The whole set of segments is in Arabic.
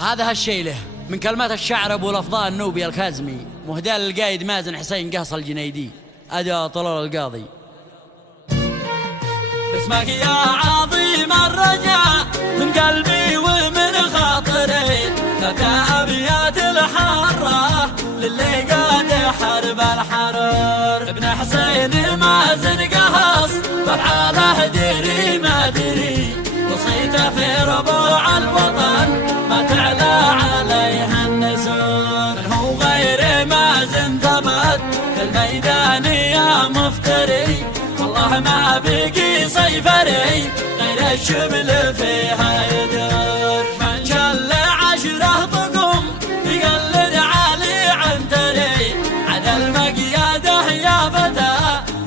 هذا هالشيله من كلمات الشاعر ابو لفظان النوبي الكازمي، مهداه للقايد مازن حسين قهص الجنيدي، اداء طلال القاضي. باسمك يا عظيم الرجاء من قلبي ومن خاطري، فتى ابيات الحاره للي قاد حرب الحرر. ابن حسين مازن قهص بفعاله دري ما دري، وصيته في ربوع الوطن ما تعلى عليها النسور. من هو غير مازن ثبت في الميدان يا مفتري، والله ما بقي صيفري غير الشبل فيها يدور. من شل 10 طقم يقلد علي عنتري، على المقياده يا فتى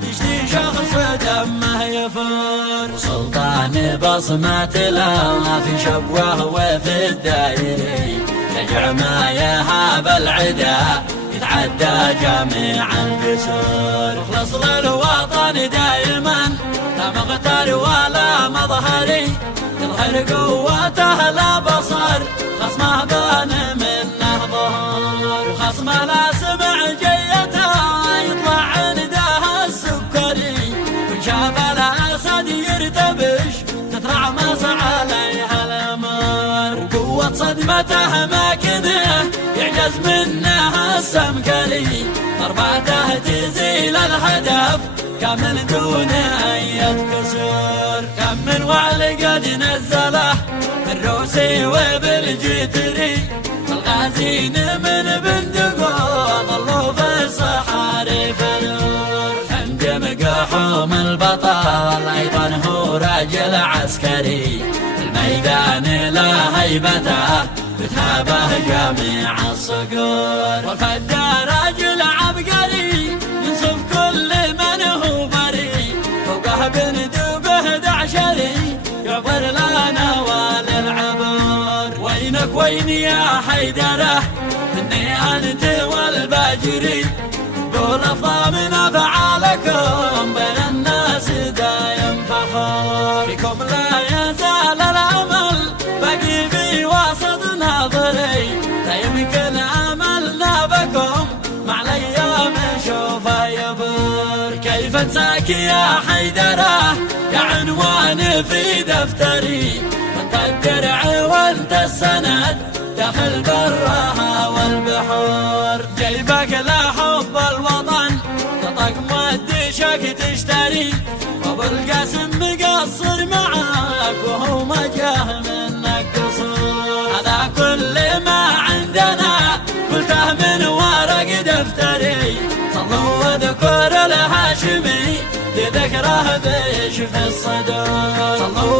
يشتي شخص دمه يفور. سلطان بصمة له ما في شبوه وفي الدايري، شجع ما يهاب العدا يتعدى جميع الكسور. اخلص للوطن دائما لا مغتر ولا مظهري، يظهر قوته لا بصر خصمه بان منه ظهور. وخصمه لا سمع جيته يطلع عنده السكري، وان شاف الاسد يرتبش تترع مص عليها الامر. وقوة صدمته ماكنه يعجز منها السمكري، ضرباته تزيل الهدف كامل دون أي كسور. كم من وعل قد نزله بالروسي وبالجتري، والغازين من بندقه ظلوا في الصحاري فرور. اندم قحوم البطل أيضا هو راجل عسكري، الميدان لا هيبته بتهابه جميع الصقور. والفدا راجل عبقري ينصف كل من هو بري، فوقه بندوبه دعشري يعبر لنا والعبور. وينك وين يا حيدره مني انت والباجري، بولفظة من افعالكم بين الناس دايم فخور. فيكم لا يزال الامل باقي في وسط ناظري، لا يمكن املنا بكم مع الايام نشوفه يبور. كيف انساك يا حيدره يا عنوان في دفتري، وانت الدرع وانت السند داخل برها والبحور. جيبك لحب الوطن تطق مدشك تشتري، وابو القاسم مقصر معاك وهو ما جاه منك قصور. هذا كل ما عندنا قلته من ورق دفتري، صلوا واذكر الهاشمي لذكره بيش في الصدور. صلوا